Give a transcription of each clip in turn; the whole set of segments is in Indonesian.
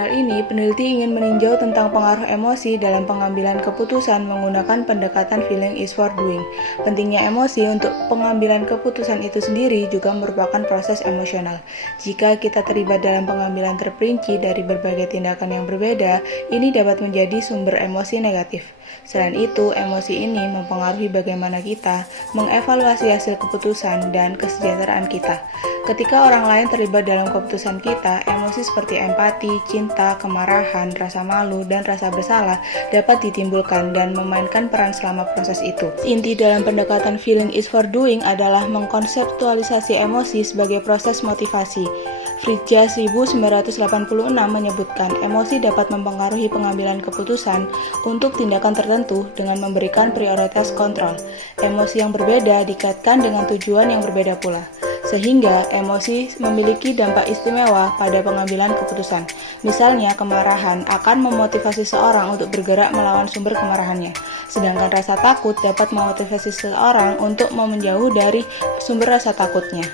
emosional ini, peneliti ingin meninjau tentang pengaruh emosi dalam pengambilan keputusan menggunakan pendekatan feeling is for doing. Pentingnya emosi untuk pengambilan keputusan itu sendiri juga merupakan proses emosional. Jika kita terlibat dalam pengambilan terperinci dari berbagai tindakan yang berbeda, ini dapat menjadi sumber emosi negatif. Selain itu, emosi ini mempengaruhi bagaimana kita mengevaluasi hasil keputusan dan kesejahteraan kita. Ketika orang lain terlibat dalam keputusan kita, emosi seperti empati, cinta, kemarahan, rasa malu, dan rasa bersalah dapat ditimbulkan dan memainkan peran selama proses itu. Inti dalam pendekatan feeling is for doing adalah mengkonseptualisasi emosi sebagai proses motivasi. Fritsche 1986 menyebutkan emosi dapat mempengaruhi pengambilan keputusan untuk tindakan tertentu dengan memberikan prioritas kontrol. Emosi yang berbeda dikaitkan dengan tujuan yang berbeda pula, sehingga emosi memiliki dampak istimewa pada pengambilan keputusan. Misalnya, kemarahan akan memotivasi seorang untuk bergerak melawan sumber kemarahannya, sedangkan rasa takut dapat memotivasi seseorang untuk menjauh dari sumber rasa takutnya.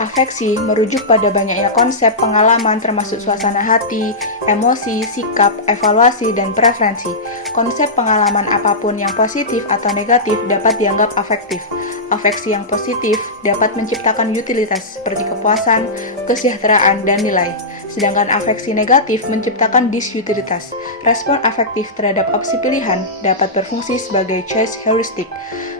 Afeksi merujuk pada banyaknya konsep pengalaman termasuk suasana hati, emosi, sikap, evaluasi, dan preferensi. Konsep pengalaman apapun yang positif atau negatif dapat dianggap afektif. Afeksi yang positif dapat menciptakan utilitas seperti kepuasan, kesejahteraan, dan nilai. Sedangkan afeksi negatif menciptakan disutilitas. Respon afektif terhadap opsi pilihan dapat berfungsi sebagai choice heuristic.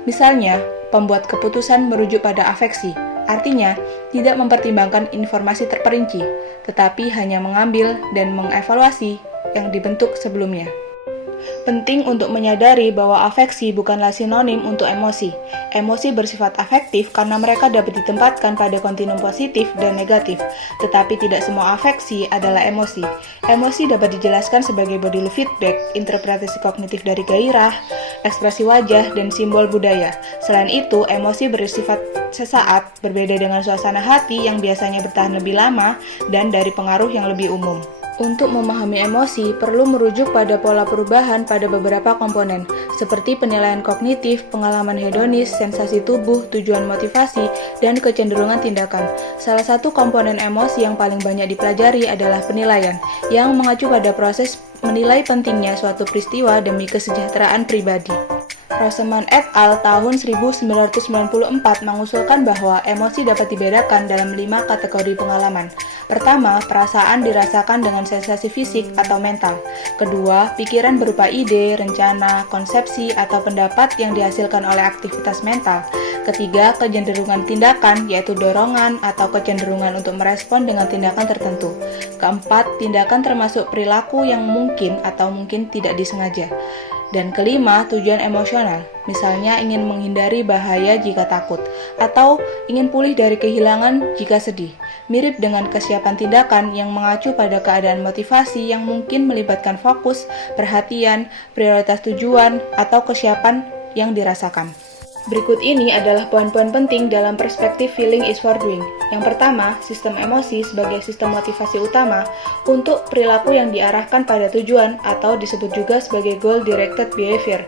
Misalnya, pembuat keputusan merujuk pada afeksi. Artinya, tidak mempertimbangkan informasi terperinci, tetapi hanya mengambil dan mengevaluasi yang dibentuk sebelumnya. Penting untuk menyadari bahwa afeksi bukanlah sinonim untuk emosi. Emosi bersifat afektif karena mereka dapat ditempatkan pada kontinum positif dan negatif, tetapi tidak semua afeksi adalah emosi. Emosi dapat dijelaskan sebagai bodily feedback, interpretasi kognitif dari gairah, ekspresi wajah, dan simbol budaya. Selain itu, emosi bersifat sesaat, berbeda dengan suasana hati yang biasanya bertahan lebih lama dan dari pengaruh yang lebih umum. Untuk memahami emosi, perlu merujuk pada pola perubahan pada beberapa komponen, seperti penilaian kognitif, pengalaman hedonis, sensasi tubuh, tujuan motivasi, dan kecenderungan tindakan. Salah satu komponen emosi yang paling banyak dipelajari adalah penilaian, yang mengacu pada proses menilai pentingnya suatu peristiwa demi kesejahteraan pribadi. Roseman et al. Tahun 1994 mengusulkan bahwa emosi dapat dibedakan dalam 5 kategori pengalaman. Pertama, perasaan dirasakan dengan sensasi fisik atau mental. Kedua, pikiran berupa ide, rencana, konsepsi, atau pendapat yang dihasilkan oleh aktivitas mental. Ketiga, kecenderungan tindakan, yaitu dorongan atau kecenderungan untuk merespon dengan tindakan tertentu. Keempat, tindakan termasuk perilaku yang mungkin atau mungkin tidak disengaja. Dan kelima, tujuan emosional, misalnya ingin menghindari bahaya jika takut, atau ingin pulih dari kehilangan jika sedih. Mirip dengan kesiapan tindakan yang mengacu pada keadaan motivasi yang mungkin melibatkan fokus, perhatian, prioritas tujuan, atau kesiapan yang dirasakan. Berikut ini adalah poin-poin penting dalam perspektif feeling is for doing. Yang pertama, sistem emosi sebagai sistem motivasi utama untuk perilaku yang diarahkan pada tujuan atau disebut juga sebagai goal-directed behavior.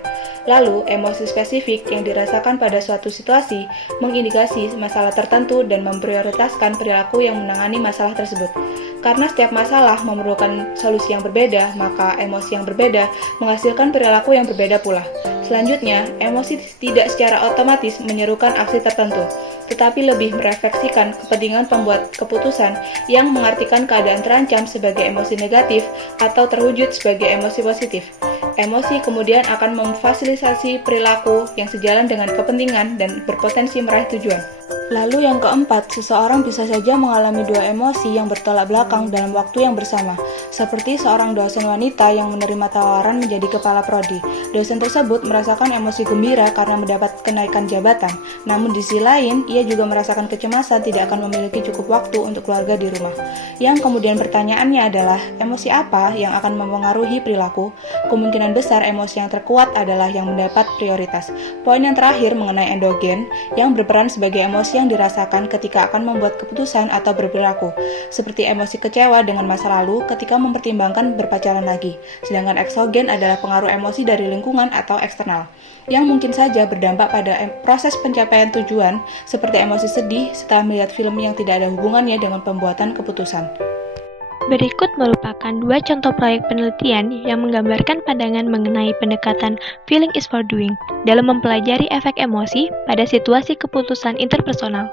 Lalu, emosi spesifik yang dirasakan pada suatu situasi mengindikasi masalah tertentu dan memprioritaskan perilaku yang menangani masalah tersebut. Karena setiap masalah memerlukan solusi yang berbeda, maka emosi yang berbeda menghasilkan perilaku yang berbeda pula. Selanjutnya, emosi tidak secara otomatis menyerukan aksi tertentu, tetapi lebih merefleksikan kepentingan pembuat keputusan yang mengartikan keadaan terancam sebagai emosi negatif atau terwujud sebagai emosi positif. Emosi kemudian akan memfasilitasi perilaku yang sejalan dengan kepentingan dan berpotensi meraih tujuan. Lalu yang keempat, seseorang bisa saja mengalami dua emosi yang bertolak belakang dalam waktu yang bersama, seperti seorang dosen wanita yang menerima tawaran menjadi kepala prodi. Dosen tersebut merasakan emosi gembira karena mendapat kenaikan jabatan, namun di sisi lain, ia juga merasakan kecemasan tidak akan memiliki cukup waktu untuk keluarga di rumah. Yang kemudian pertanyaannya adalah, emosi apa yang akan mempengaruhi perilaku? Kemungkinan besar emosi yang terkuat adalah yang mendapat prioritas. Poin yang terakhir mengenai endogen, yang berperan sebagai emosi yang dirasakan ketika akan membuat keputusan atau berperilaku, seperti emosi kecewa dengan masa lalu ketika mempertimbangkan berpacaran lagi. Sedangkan eksogen adalah pengaruh emosi dari lingkungan atau eksternal, yang mungkin saja berdampak pada proses pencapaian tujuan, seperti emosi sedih setelah melihat film yang tidak ada hubungannya dengan pembuatan keputusan. Berikut merupakan 2 contoh proyek penelitian yang menggambarkan pandangan mengenai pendekatan feeling is for doing dalam mempelajari efek emosi pada situasi keputusan interpersonal.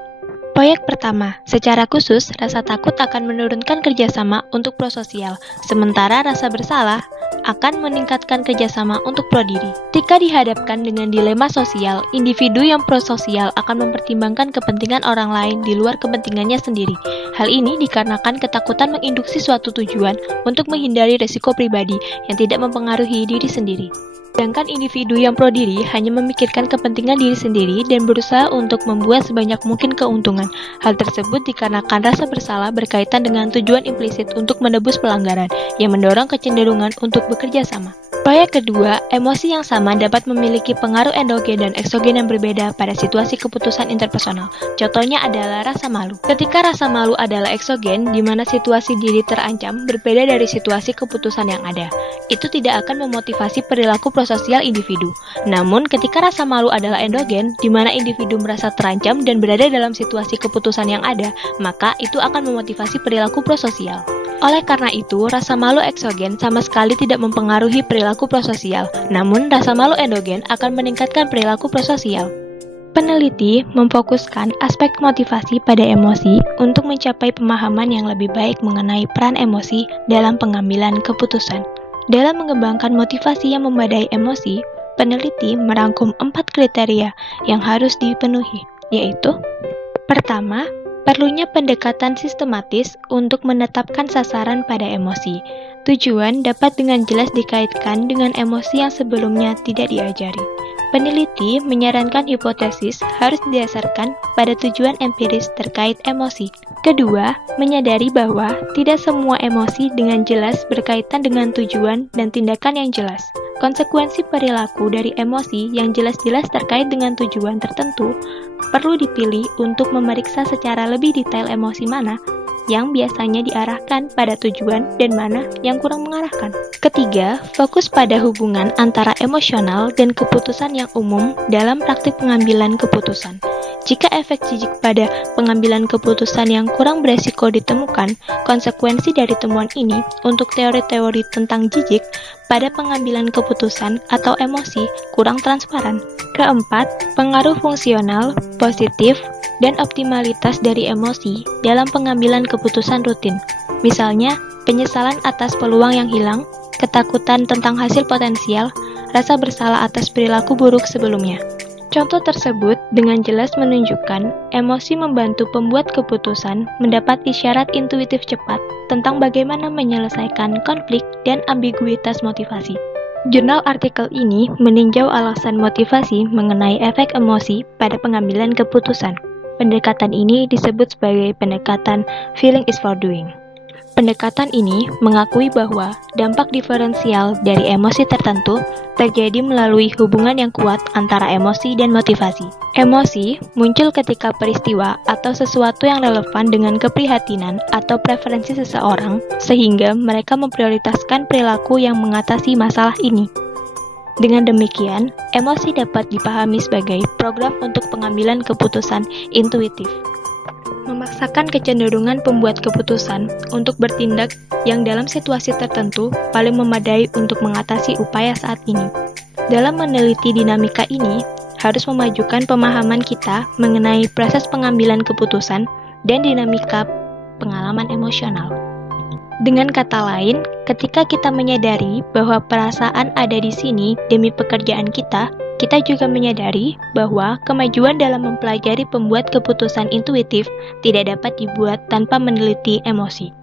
Proyek pertama, secara khusus, rasa takut akan menurunkan kerjasama untuk prososial, sementara rasa bersalah akan meningkatkan kerjasama untuk prodiri. Ketika dihadapkan dengan dilema sosial, individu yang prososial akan mempertimbangkan kepentingan orang lain di luar kepentingannya sendiri. Hal ini dikarenakan ketakutan menginduksi suatu tujuan untuk menghindari resiko pribadi yang tidak mempengaruhi diri sendiri. Sedangkan individu yang prodiri hanya memikirkan kepentingan diri sendiri dan berusaha untuk membuat sebanyak mungkin keuntungan. Hal tersebut dikarenakan rasa bersalah berkaitan dengan tujuan implisit untuk menebus pelanggaran yang mendorong kecenderungan untuk bekerja sama. Proyek kedua, emosi yang sama dapat memiliki pengaruh endogen dan eksogen yang berbeda pada situasi keputusan interpersonal. Contohnya adalah rasa malu. Ketika rasa malu adalah eksogen, di mana situasi diri terancam berbeda dari situasi keputusan yang ada. Itu tidak akan memotivasi perilaku prososial individu. Namun, ketika rasa malu adalah endogen, di mana individu merasa terancam dan berada dalam situasi keputusan yang ada, maka itu akan memotivasi perilaku prososial. Oleh karena itu, rasa malu eksogen sama sekali tidak mempengaruhi perilaku prososial, namun rasa malu endogen akan meningkatkan perilaku prososial. Peneliti memfokuskan aspek motivasi pada emosi untuk mencapai pemahaman yang lebih baik mengenai peran emosi dalam pengambilan keputusan. Dalam mengembangkan motivasi yang memadai emosi, peneliti merangkum 4 kriteria yang harus dipenuhi, yaitu: pertama, perlunya pendekatan sistematis untuk menetapkan sasaran pada emosi. Tujuan dapat dengan jelas dikaitkan dengan emosi yang sebelumnya tidak diajari. Peneliti menyarankan hipotesis harus didasarkan pada tujuan empiris terkait emosi. Kedua, menyadari bahwa tidak semua emosi dengan jelas berkaitan dengan tujuan dan tindakan yang jelas. Konsekuensi perilaku dari emosi yang jelas-jelas terkait dengan tujuan tertentu perlu dipilih untuk memeriksa secara lebih detail emosi mana yang biasanya diarahkan pada tujuan dan mana yang kurang mengarahkan. Ketiga, fokus pada hubungan antara emosional dan keputusan yang umum dalam praktik pengambilan keputusan. Jika efek jijik pada pengambilan keputusan yang kurang beresiko ditemukan, konsekuensi dari temuan ini untuk teori-teori tentang jijik pada pengambilan keputusan atau emosi kurang transparan. Keempat, pengaruh fungsional, positif, dan optimalitas dari emosi dalam pengambilan keputusan rutin. Misalnya, penyesalan atas peluang yang hilang, ketakutan tentang hasil potensial, rasa bersalah atas perilaku buruk sebelumnya. Contoh tersebut dengan jelas menunjukkan emosi membantu pembuat keputusan mendapat isyarat intuitif cepat tentang bagaimana menyelesaikan konflik dan ambiguitas motivasi. Jurnal artikel ini meninjau alasan motivasi mengenai efek emosi pada pengambilan keputusan. Pendekatan ini disebut sebagai pendekatan feeling is for doing. Pendekatan ini mengakui bahwa dampak diferensial dari emosi tertentu terjadi melalui hubungan yang kuat antara emosi dan motivasi. Emosi muncul ketika peristiwa atau sesuatu yang relevan dengan keprihatinan atau preferensi seseorang, sehingga mereka memprioritaskan perilaku yang mengatasi masalah ini. Dengan demikian, emosi dapat dipahami sebagai program untuk pengambilan keputusan intuitif, memaksakan kecenderungan pembuat keputusan untuk bertindak yang dalam situasi tertentu paling memadai untuk mengatasi upaya saat ini. Dalam meneliti dinamika ini, harus memajukan pemahaman kita mengenai proses pengambilan keputusan dan dinamika pengalaman emosional. Dengan kata lain, ketika kita menyadari bahwa perasaan ada di sini demi pekerjaan kita juga menyadari bahwa kemajuan dalam mempelajari pembuat keputusan intuitif tidak dapat dibuat tanpa meneliti emosi.